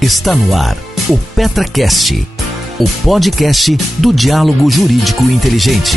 Está no ar o PetraCast, o podcast do diálogo jurídico inteligente.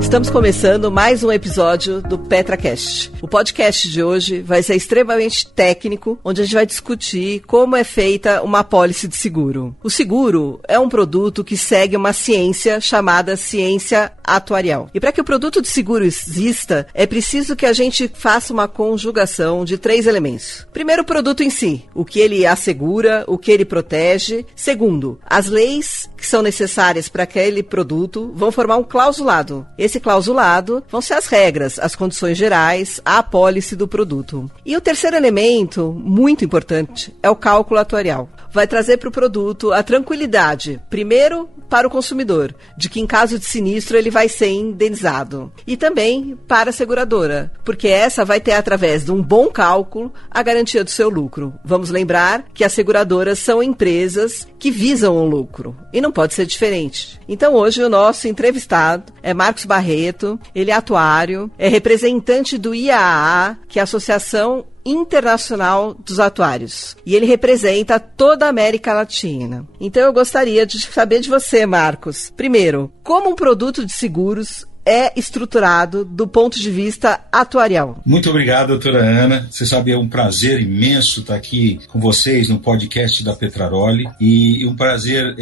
Estamos começando mais um episódio do PetraCast. O podcast de hoje vai ser extremamente técnico, onde a gente vai discutir como é feita uma apólice de seguro. O seguro é um produto que segue uma ciência chamada ciência atuarial. E para que o produto de seguro exista, é preciso que a gente faça uma conjugação de 3 elementos. Primeiro, o produto em si, o que ele assegura, o que ele protege. Segundo, as leis que são necessárias para aquele produto vão formar um clausulado. Esse clausulado vão ser as regras, as condições gerais, a apólice do produto. E o terceiro elemento, muito importante, é o cálculo atuarial. Vai trazer para o produto a tranquilidade, primeiro para o consumidor, de que em caso de sinistro ele vai ser indenizado. E também para a seguradora, porque essa vai ter, através de um bom cálculo, a garantia do seu lucro. Vamos lembrar que as seguradoras são empresas que visam o lucro, e não pode ser diferente. Então hoje o nosso entrevistado é Marcos Barreto, ele é atuário, é representante do IAA, que é a Associação Internacional dos Atuários. E ele representa toda a América Latina. Então eu gostaria de saber de você, Marcos. Primeiro, como um produto de seguros é estruturado do ponto de vista atuarial? Muito obrigado, doutora Ana. Você sabe, é um prazer imenso estar aqui com vocês no podcast da Petraroli e um prazer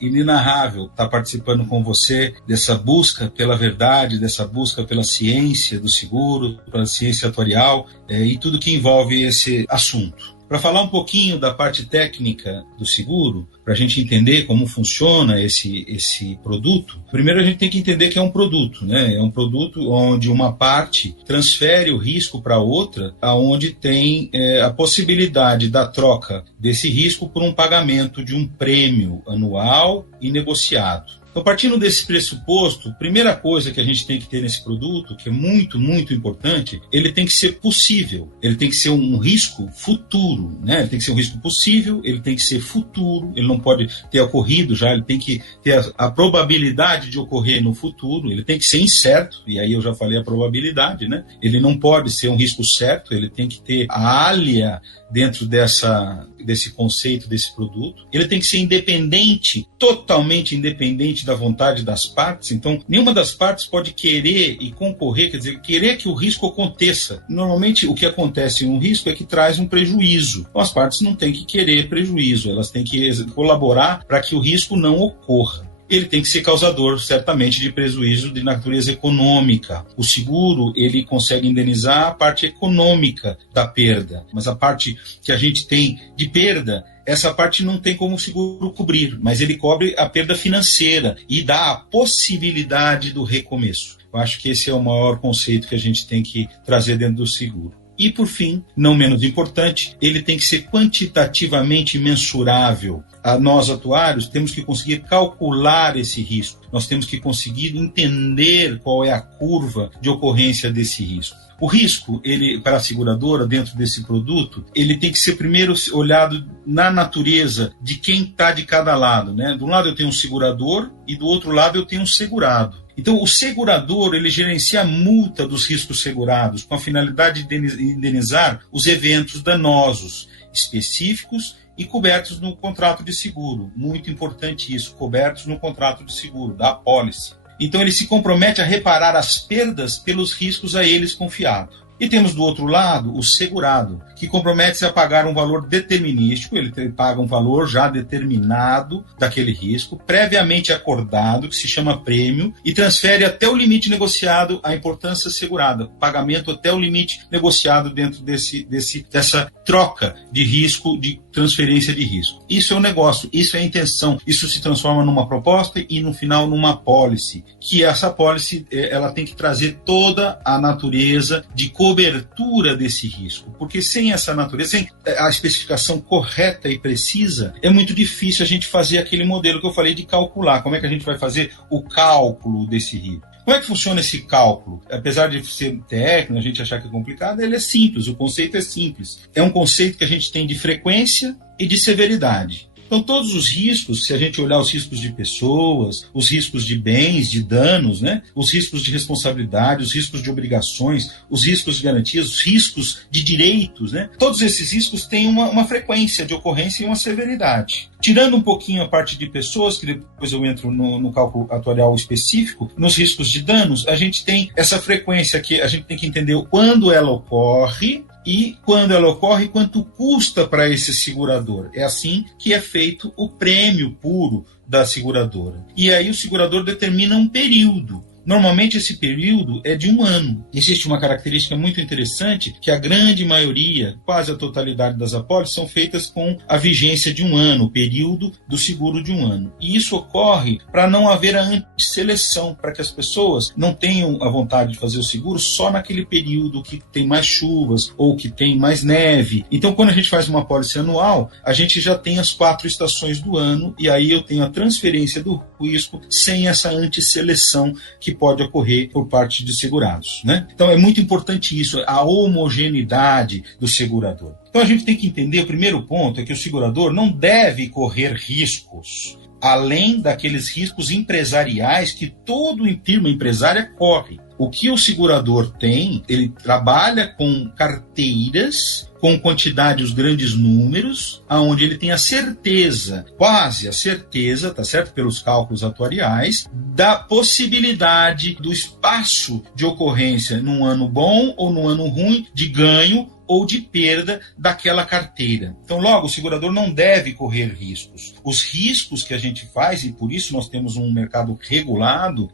inenarrável estar participando com você dessa busca pela verdade, dessa busca pela ciência do seguro, pela ciência atuarial e tudo que envolve esse assunto. Para falar um pouquinho da parte técnica do seguro, para a gente entender como funciona esse produto, primeiro a gente tem que entender que é um produto, né? É um produto onde uma parte transfere o risco para outra, onde tem a possibilidade da troca desse risco por um pagamento de um prêmio anual e negociado. Então, partindo desse pressuposto, a primeira coisa que a gente tem que ter nesse produto, que é muito, muito importante, ele tem que ser possível, ele tem que ser um risco futuro, né? Ele tem que ser um risco possível, ele tem que ser futuro, ele não pode ter ocorrido já, ele tem que ter a probabilidade de ocorrer no futuro, ele tem que ser incerto, e aí eu já falei a probabilidade, né? Ele não pode ser um risco certo, ele tem que ter a alha dentro desse conceito, desse produto. Ele tem que ser independente, totalmente independente da vontade das partes. Então, nenhuma das partes pode querer e concorrer, quer dizer, querer que o risco aconteça. Normalmente, o que acontece em um risco é que traz um prejuízo. Então, as partes não têm que querer prejuízo, elas têm que colaborar para que o risco não ocorra. Ele tem que ser causador, certamente, de prejuízo de natureza econômica. O seguro, ele consegue indenizar a parte econômica da perda, mas a parte que a gente tem de perda, essa parte não tem como o seguro cobrir, mas ele cobre a perda financeira e dá a possibilidade do recomeço. Eu acho que esse é o maior conceito que a gente tem que trazer dentro do seguro. E, por fim, não menos importante, ele tem que ser quantitativamente mensurável. Nós, atuários, temos que conseguir calcular esse risco. Nós temos que conseguir entender qual é a curva de ocorrência desse risco. O risco, para a seguradora, dentro desse produto, ele tem que ser primeiro olhado na natureza de quem está de cada lado, né? De um lado eu tenho um segurador e do outro lado eu tenho um segurado. Então, o segurador, ele gerencia a multa dos riscos segurados com a finalidade de indenizar os eventos danosos específicos e cobertos no contrato de seguro. Muito importante isso, cobertos no contrato de seguro, da apólice. Então, ele se compromete a reparar as perdas pelos riscos a eles confiados. E temos do outro lado o segurado, que compromete-se a pagar um valor determinístico, ele paga um valor já determinado daquele risco, previamente acordado, que se chama prêmio, e transfere até o limite negociado a importância segurada, pagamento até o limite negociado dentro dessa troca de risco, de transferência de risco. Isso é o negócio, isso é a intenção, isso se transforma numa proposta e no final numa apólice, que essa apólice ela tem que trazer toda a natureza de cobertura desse risco, porque sem essa natureza, sem a especificação correta e precisa, é muito difícil a gente fazer aquele modelo que eu falei de calcular. Como é que a gente vai fazer o cálculo desse risco? Como é que funciona esse cálculo? Apesar de ser técnico, a gente achar que é complicado, ele é simples, o conceito é simples. É um conceito que a gente tem de frequência e de severidade. Então, todos os riscos, se a gente olhar os riscos de pessoas, os riscos de bens, de danos, né? Os riscos de responsabilidade, os riscos de obrigações, os riscos de garantias, os riscos de direitos, né? Todos esses riscos têm uma frequência de ocorrência e uma severidade. Tirando um pouquinho a parte de pessoas, que depois eu entro no cálculo atuarial específico, nos riscos de danos, a gente tem essa frequência que a gente tem que entender quando ela ocorre e quando ela ocorre, quanto custa para esse segurador. É assim que é feito o prêmio puro da seguradora. E aí o segurador determina um período. Normalmente esse período é de 1 ano. Existe uma característica muito interessante que a grande maioria, quase a totalidade das apólices, são feitas com a vigência de 1 ano, o período do seguro de 1 ano. E isso ocorre para não haver a antisseleção, para que as pessoas não tenham a vontade de fazer o seguro só naquele período que tem mais chuvas ou que tem mais neve. Então, quando a gente faz uma apólice anual, a gente já tem as 4 estações do ano e aí eu tenho a transferência do risco sem essa antisseleção que pode ocorrer por parte de segurados, né? Então é muito importante isso, a homogeneidade do segurador. Então a gente tem que entender, o primeiro ponto é que o segurador não deve correr riscos além daqueles riscos empresariais que todo firma empresária corre. O que o segurador tem, ele trabalha com carteiras, com quantidade, os grandes números, aonde ele tem a certeza, quase a certeza, tá certo, pelos cálculos atuariais, da possibilidade do espaço de ocorrência num ano bom ou num ano ruim, de ganho ou de perda daquela carteira. Então, logo, o segurador não deve correr riscos. Os riscos que a gente faz, e por isso nós temos um mercado regulado,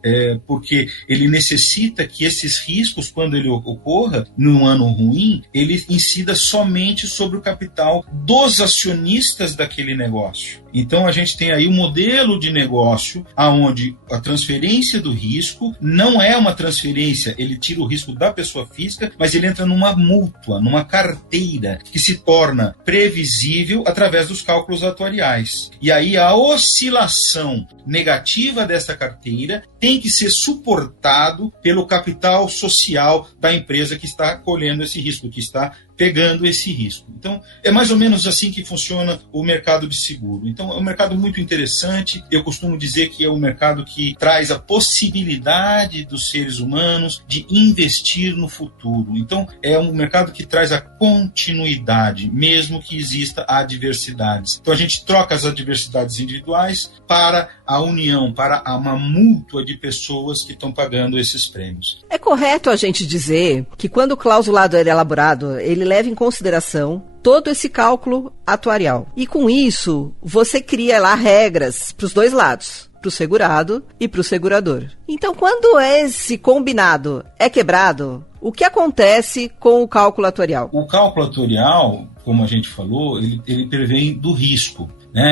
porque ele necessita que esses riscos, quando ele ocorra num ano ruim, ele incida somente sobre o capital dos acionistas daquele negócio. Então, a gente tem aí um modelo de negócio onde a transferência do risco não é uma transferência, ele tira o risco da pessoa física, mas ele entra numa mútua, numa carteira que se torna previsível através dos cálculos atuariais. E aí a oscilação negativa dessa carteira tem que ser suportado pelo capital social da empresa que está colhendo esse risco, que está pegando esse risco. Então, é mais ou menos assim que funciona o mercado de seguro. Então, é um mercado muito interessante. Eu costumo dizer que é um mercado que traz a possibilidade dos seres humanos de investir no futuro. Então, é um mercado que traz a continuidade, mesmo que exista adversidades. Então, a gente troca as adversidades individuais para a união, para uma mútua de pessoas que estão pagando esses prêmios. É correto a gente dizer que quando o clausulado é elaborado, ele leva em consideração todo esse cálculo atuarial. E com isso, você cria lá regras para os dois lados, para o segurado e para o segurador. Então, quando esse combinado é quebrado, o que acontece com o cálculo atuarial? O cálculo atuarial, como a gente falou, ele prevém do risco.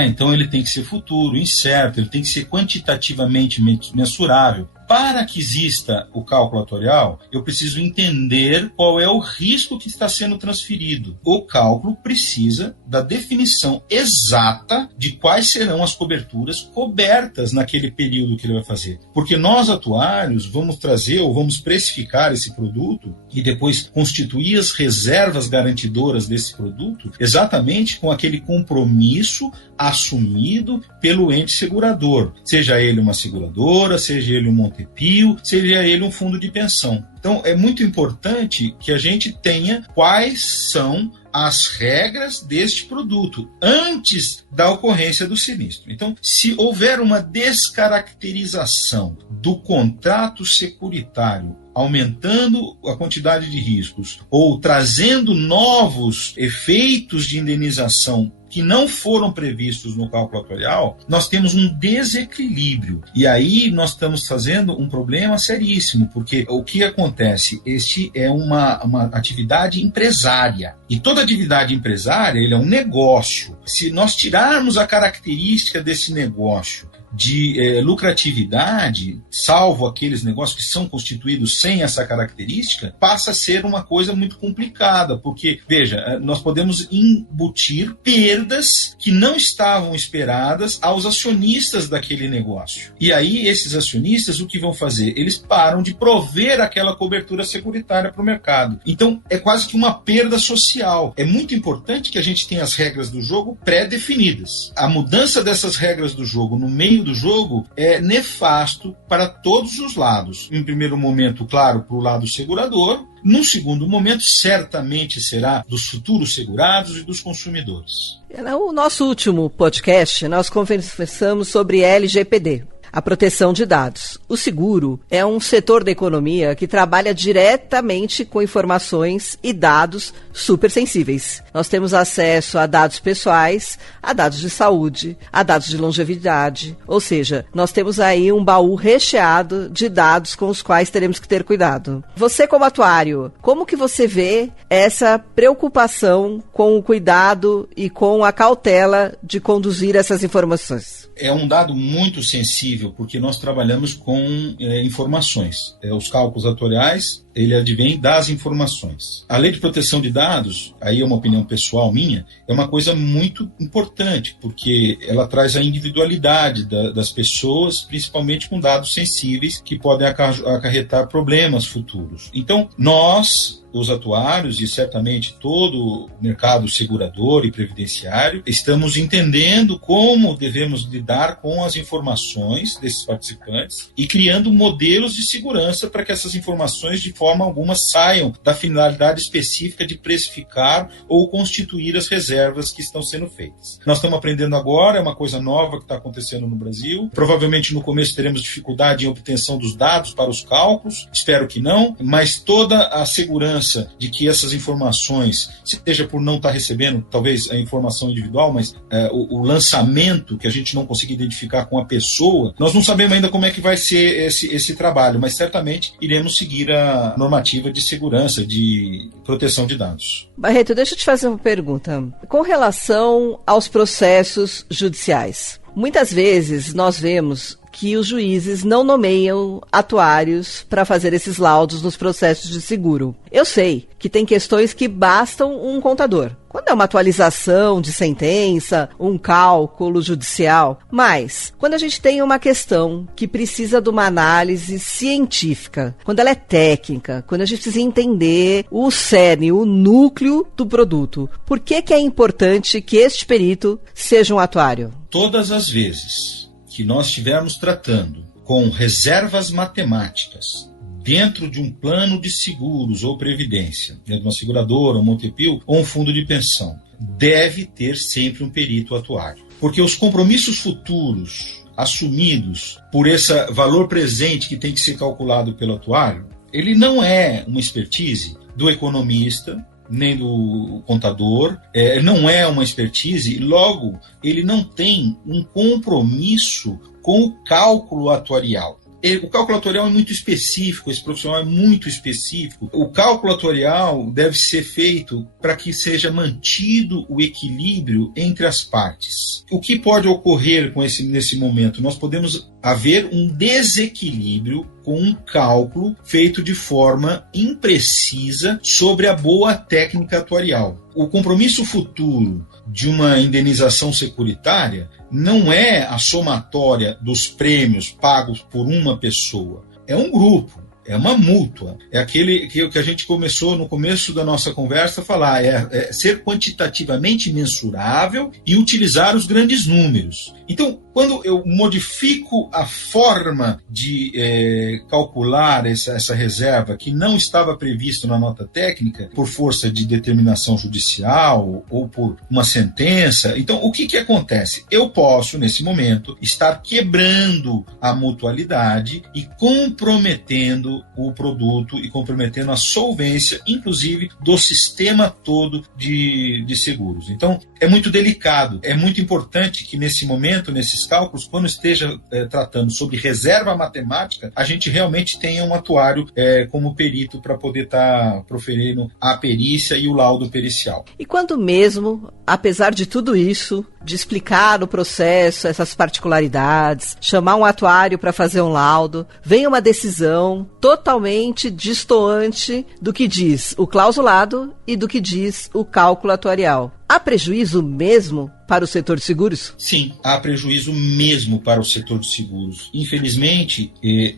Então ele tem que ser futuro, incerto, ele tem que ser quantitativamente mensurável. Para que exista o cálculo atuarial, eu preciso entender qual é o risco que está sendo transferido. O cálculo precisa da definição exata de quais serão as coberturas cobertas naquele período que ele vai fazer. Porque nós, atuários, vamos trazer ou vamos precificar esse produto e depois constituir as reservas garantidoras desse produto exatamente com aquele compromisso assumido pelo ente segurador. Seja ele uma seguradora, seja ele um Montepio, seja ele um fundo de pensão. Então, é muito importante que a gente tenha quais são as regras deste produto antes da ocorrência do sinistro. Então, se houver uma descaracterização do contrato securitário, aumentando a quantidade de riscos ou trazendo novos efeitos de indenização que não foram previstos no cálculo atuarial, nós temos um desequilíbrio. E aí nós estamos fazendo um problema seríssimo, porque o que acontece? Este é uma atividade empresária. E toda atividade empresária, ele é um negócio. Se nós tirarmos a característica desse negócio de lucratividade, salvo aqueles negócios que são constituídos sem essa característica, passa a ser uma coisa muito complicada, porque, veja, nós podemos embutir perdas que não estavam esperadas aos acionistas daquele negócio. E aí, esses acionistas, o que vão fazer? Eles param de prover aquela cobertura securitária para o mercado. Então, é quase que uma perda social. É muito importante que a gente tenha as regras do jogo pré-definidas. A mudança dessas regras do jogo no meio do jogo é nefasto para todos os lados. Em primeiro momento, claro, para o lado segurador. Num segundo momento, certamente será dos futuros segurados e dos consumidores. No nosso último podcast, nós conversamos sobre LGPD, a proteção de dados. O seguro é um setor da economia que trabalha diretamente com informações e dados super sensíveis. Nós temos acesso a dados pessoais, a dados de saúde, a dados de longevidade, ou seja, nós temos aí um baú recheado de dados com os quais teremos que ter cuidado. Você, como atuário, como que você vê essa preocupação com o cuidado e com a cautela de conduzir essas informações? É um dado muito sensível, porque nós trabalhamos com informações. Os cálculos atuariais, ele advém das informações. A lei de proteção de dados, aí é uma opinião pessoal minha, é uma coisa muito importante, porque ela traz a individualidade das pessoas, principalmente com dados sensíveis, que podem acarretar problemas futuros. Então, nós, os atuários e certamente todo o mercado segurador e previdenciário, estamos entendendo como devemos lidar com as informações desses participantes e criando modelos de segurança para que essas informações de forma alguma saiam da finalidade específica de precificar ou constituir as reservas que estão sendo feitas. Nós estamos aprendendo agora, é uma coisa nova que está acontecendo no Brasil. Provavelmente no começo teremos dificuldade em obtenção dos dados para os cálculos, espero que não, mas toda a segurança de que essas informações, seja por não estar recebendo talvez a informação individual, mas o lançamento que a gente não consiga identificar com a pessoa, nós não sabemos ainda como é que vai ser esse trabalho, mas certamente iremos seguir a normativa de segurança, de proteção de dados. Barreto, deixa eu te fazer uma pergunta. Com relação aos processos judiciais, muitas vezes nós vemos que os juízes não nomeiam atuários para fazer esses laudos nos processos de seguro. Eu sei que tem questões que bastam um contador. Quando é uma atualização de sentença, um cálculo judicial, mas quando a gente tem uma questão que precisa de uma análise científica, quando ela é técnica, quando a gente precisa entender o cerne, o núcleo do produto, por que é importante que este perito seja um atuário? Todas as vezes que nós estivermos tratando com reservas matemáticas dentro de um plano de seguros ou previdência, dentro de uma seguradora, um Montepio ou um fundo de pensão, deve ter sempre um perito atuário. Porque os compromissos futuros assumidos por esse valor presente que tem que ser calculado pelo atuário, ele não é uma expertise do economista, nem do contador, não é uma expertise, logo, ele não tem um compromisso com o cálculo atuarial. O cálculo atuarial é muito específico, esse profissional é muito específico. O cálculo atuarial deve ser feito para que seja mantido o equilíbrio entre as partes. O que pode ocorrer nesse momento? Nós podemos haver um desequilíbrio com um cálculo feito de forma imprecisa sobre a boa técnica atuarial. O compromisso futuro de uma indenização securitária não é a somatória dos prêmios pagos por uma pessoa, é um grupo. É uma mútua. É aquele que a gente começou no começo da nossa conversa a falar. É ser quantitativamente mensurável e utilizar os grandes números. Então, quando eu modifico a forma de calcular essa reserva que não estava previsto na nota técnica, por força de determinação judicial ou por uma sentença, então o que acontece? Eu posso, nesse momento, estar quebrando a mutualidade e comprometendo o produto e comprometendo a solvência, inclusive, do sistema todo de seguros. Então, é muito delicado. É muito importante que, nesse momento, nesses cálculos, quando esteja tratando sobre reserva matemática, a gente realmente tenha um atuário como perito para poder estar proferindo a perícia e o laudo pericial. E quando mesmo, apesar de tudo isso, de explicar no processo essas particularidades, chamar um atuário para fazer um laudo, vem uma decisão totalmente destoante do que diz o clausulado e do que diz o cálculo atuarial. Há prejuízo mesmo para o setor de seguros? Sim, há prejuízo mesmo para o setor de seguros. Infelizmente,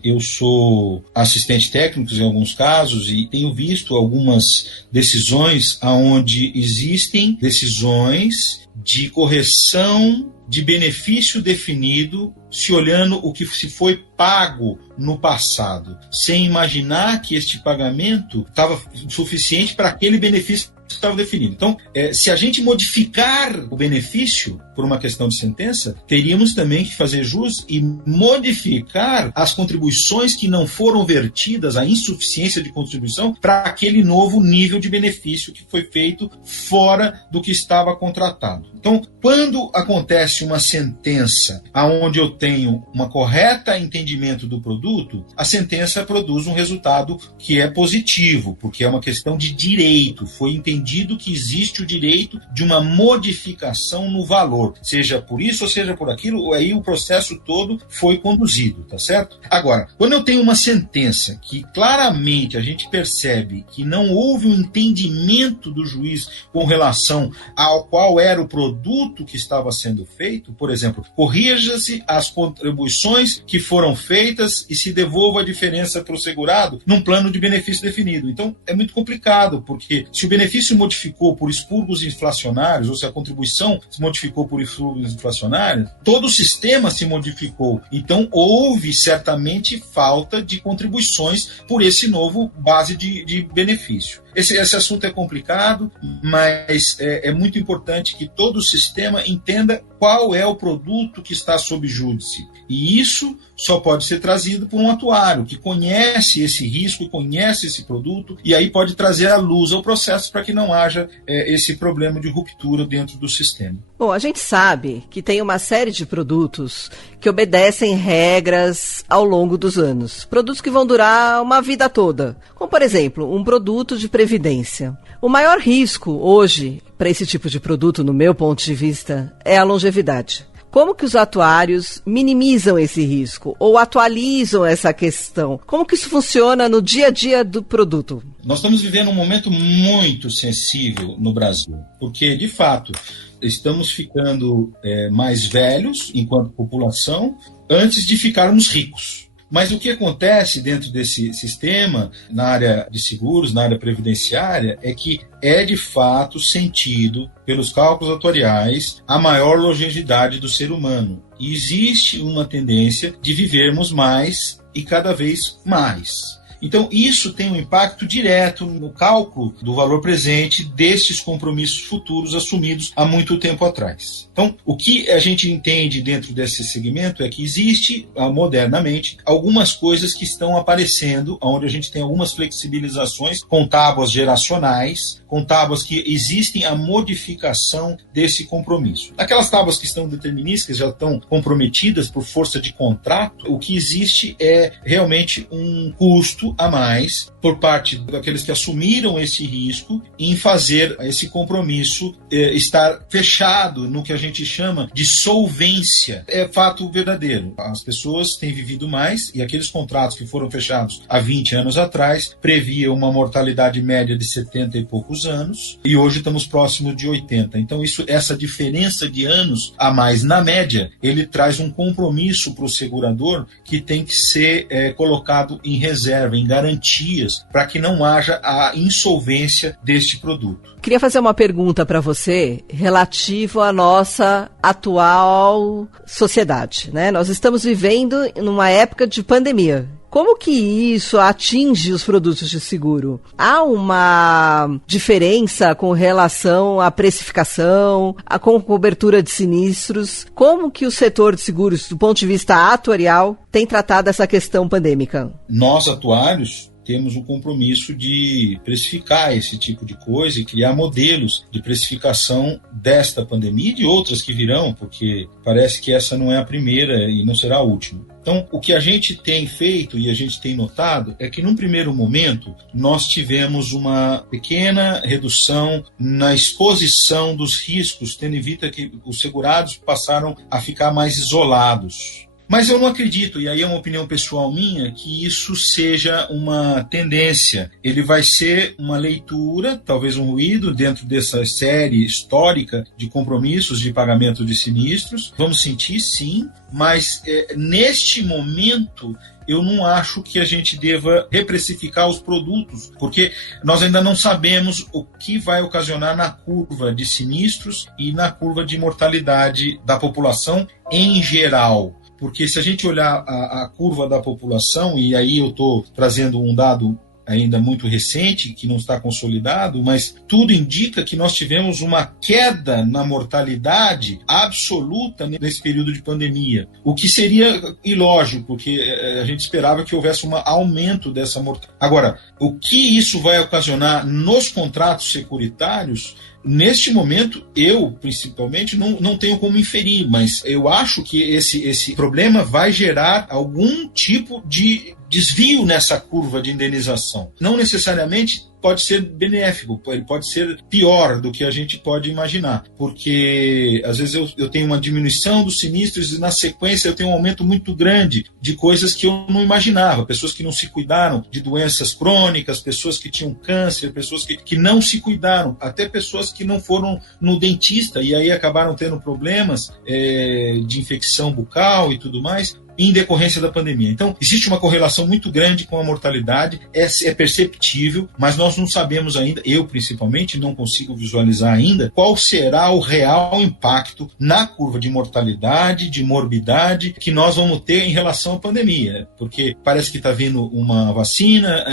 eu sou assistente técnico em alguns casos e tenho visto algumas decisões onde existem decisões de correção de benefício definido se olhando o que se foi pago no passado, sem imaginar que este pagamento estava suficiente para aquele benefício que estava definido. Então, se a gente modificar o benefício por uma questão de sentença, teríamos também que fazer jus e modificar as contribuições que não foram vertidas, a insuficiência de contribuição, para aquele novo nível de benefício que foi feito fora do que estava contratado. Então, quando acontece uma sentença onde eu tenho um correto entendimento do produto, a sentença produz um resultado que é positivo, porque é uma questão de direito. Foi entendido que existe o direito de uma modificação no valor, seja por isso ou seja por aquilo, aí o processo todo foi conduzido, tá certo? Agora, quando eu tenho uma sentença que claramente a gente percebe que não houve um entendimento do juiz com relação ao qual era o produto que estava sendo feito, por exemplo, corrija-se as contribuições que foram feitas e se devolva a diferença para o segurado num plano de benefício definido. Então, é muito complicado, porque se o benefício modificou por expurgos inflacionários, ou se a contribuição se modificou por expurgos inflacionários, todo o sistema se modificou. Então, houve certamente falta de contribuições por esse novo base de benefício. Esse assunto é complicado, mas é muito importante que todo o sistema entenda qual é o produto que está sob júdice. E isso só pode ser trazido por um atuário que conhece esse risco, conhece esse produto, e aí pode trazer à luz ao processo para que não haja esse problema de ruptura dentro do sistema. Bom, a gente sabe que tem uma série de produtos que obedecem regras ao longo dos anos. Produtos que vão durar uma vida toda. Como, por exemplo, um produto de previdência. O maior risco hoje para esse tipo de produto, no meu ponto de vista, é a longevidade. Como que os atuários minimizam esse risco ou atualizam essa questão? Como que isso funciona no dia a dia do produto? Nós estamos vivendo um momento muito sensível no Brasil, porque, de fato, estamos ficando mais velhos enquanto população antes de ficarmos ricos. Mas o que acontece dentro desse sistema, na área de seguros, na área previdenciária, é que é de fato sentido, pelos cálculos atuariais, a maior longevidade do ser humano. E existe uma tendência de vivermos mais e cada vez mais. Então, isso tem um impacto direto no cálculo do valor presente destes compromissos futuros assumidos há muito tempo atrás. Então, o que a gente entende dentro desse segmento é que existe, modernamente, algumas coisas que estão aparecendo, onde a gente tem algumas flexibilizações com tábuas geracionais, com tábuas que existem a modificação desse compromisso. Aquelas tábuas que estão determinísticas, já estão comprometidas por força de contrato, o que existe é realmente um custo a mais por parte daqueles que assumiram esse risco em fazer esse compromisso estar fechado no que a gente chama de solvência. É fato verdadeiro. As pessoas têm vivido mais e aqueles contratos que foram fechados há 20 anos atrás previam uma mortalidade média de 70 e poucos anos e hoje estamos próximos de 80. Então essa diferença de anos a mais na média, ele traz um compromisso para o segurador que tem que ser colocado em reserva, em garantias, para que não haja a insolvência deste produto. Queria fazer uma pergunta para você relativo à nossa atual sociedade, né? Nós estamos vivendo numa época de pandemia. Como que isso atinge os produtos de seguro? Há uma diferença com relação à precificação, com cobertura de sinistros? Como que o setor de seguros, do ponto de vista atuarial, tem tratado essa questão pandêmica? Nós, atuários, temos um compromisso de precificar esse tipo de coisa e criar modelos de precificação desta pandemia e de outras que virão, porque parece que essa não é a primeira e não será a última. Então, o que a gente tem feito e a gente tem notado é que, num primeiro momento, nós tivemos uma pequena redução na exposição dos riscos, tendo em vista que os segurados passaram a ficar mais isolados. Mas eu não acredito, e aí é uma opinião pessoal minha, que isso seja uma tendência. Ele vai ser uma leitura, talvez um ruído dentro dessa série histórica de compromissos de pagamento de sinistros. Vamos sentir, sim, mas neste momento eu não acho que a gente deva reprecificar os produtos, porque nós ainda não sabemos o que vai ocasionar na curva de sinistros e na curva de mortalidade da população em geral. Porque se a gente olhar a curva da população, e aí eu estou trazendo um dado ainda muito recente, que não está consolidado, mas tudo indica que nós tivemos uma queda na mortalidade absoluta nesse período de pandemia. O que seria ilógico, porque a gente esperava que houvesse um aumento dessa mortalidade. Agora, o que isso vai ocasionar nos contratos securitários, neste momento, eu, principalmente, não tenho como inferir, mas eu acho que esse problema vai gerar algum tipo de desvio nessa curva de indenização. Não necessariamente pode ser benéfico, ele pode ser pior do que a gente pode imaginar, porque às vezes eu tenho uma diminuição dos sinistros e na sequência eu tenho um aumento muito grande de coisas que eu não imaginava, pessoas que não se cuidaram de doenças crônicas, pessoas que tinham câncer, pessoas que não se cuidaram, até pessoas que não foram no dentista e aí acabaram tendo problemas de infecção bucal e tudo mais, em decorrência da pandemia. Então, existe uma correlação muito grande com a mortalidade, é perceptível, mas nós não sabemos ainda, eu principalmente não consigo visualizar ainda, qual será o real impacto na curva de mortalidade, de morbidade, que nós vamos ter em relação à pandemia, porque parece que está vindo uma vacina,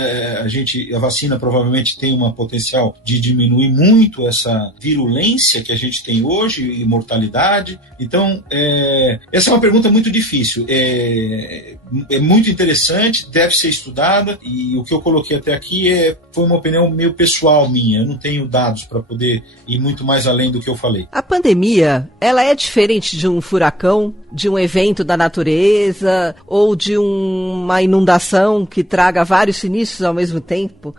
a vacina provavelmente tem uma potencial de diminuir muito essa virulência que a gente tem hoje e mortalidade. Então, essa é uma pergunta muito difícil. É muito interessante, deve ser estudada, e o que eu coloquei até aqui foi uma opinião meio pessoal minha, eu não tenho dados para poder ir muito mais além do que eu falei. A pandemia, ela é diferente de um furacão, de um evento da natureza ou de uma inundação que traga vários sinistros ao mesmo tempo?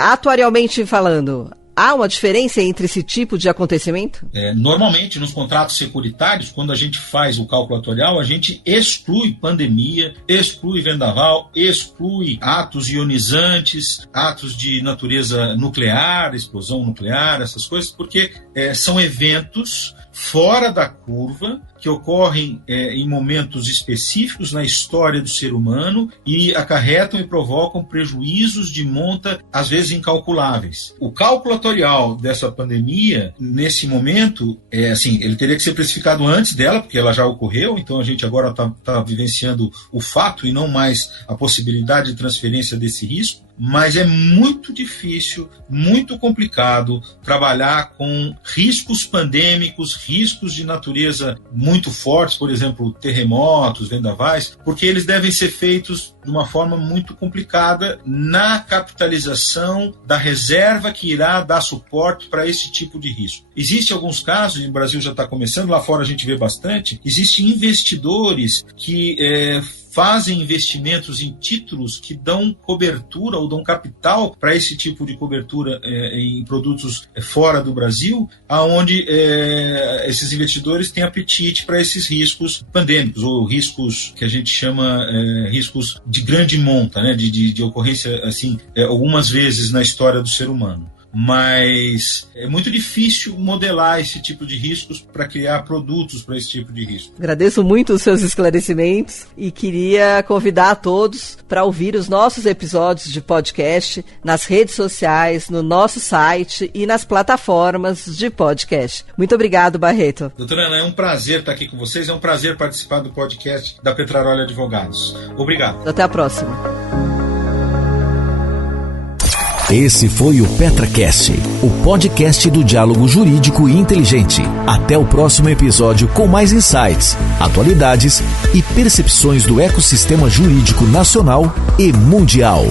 Atuarialmente falando, há uma diferença entre esse tipo de acontecimento? Normalmente, nos contratos securitários, quando a gente faz o cálculo atuarial, a gente exclui pandemia, exclui vendaval, exclui atos ionizantes, atos de natureza nuclear, explosão nuclear, essas coisas, porque são eventos fora da curva, que ocorrem em momentos específicos na história do ser humano e acarretam e provocam prejuízos de monta, às vezes incalculáveis. O cálculo atuarial dessa pandemia, nesse momento, ele teria que ser precificado antes dela, porque ela já ocorreu, então a gente agora está vivenciando o fato e não mais a possibilidade de transferência desse risco. Mas é muito difícil, muito complicado trabalhar com riscos pandêmicos, riscos de natureza muito fortes, por exemplo, terremotos, vendavais, porque eles devem ser feitos de uma forma muito complicada na capitalização da reserva que irá dar suporte para esse tipo de risco. Existem alguns casos, e o Brasil já está começando, lá fora a gente vê bastante, existem investidores que fazem investimentos em títulos que dão cobertura ou dão capital para esse tipo de cobertura em produtos fora do Brasil, aonde esses investidores têm apetite para esses riscos pandêmicos, ou riscos que a gente chama riscos de grande monta, né, de ocorrência assim, algumas vezes na história do ser humano. Mas é muito difícil modelar esse tipo de riscos para criar produtos para esse tipo de risco. Agradeço muito os seus esclarecimentos e queria convidar a todos para ouvir os nossos episódios de podcast nas redes sociais, no nosso site e nas plataformas de podcast. Muito obrigado, Barreto. Doutora Ana, é um prazer estar aqui com vocês, é um prazer participar do podcast da Petraroli Advogados. Obrigado. Até a próxima. Esse foi o PetraCast, o podcast do diálogo jurídico e inteligente. Até o próximo episódio com mais insights, atualidades e percepções do ecossistema jurídico nacional e mundial.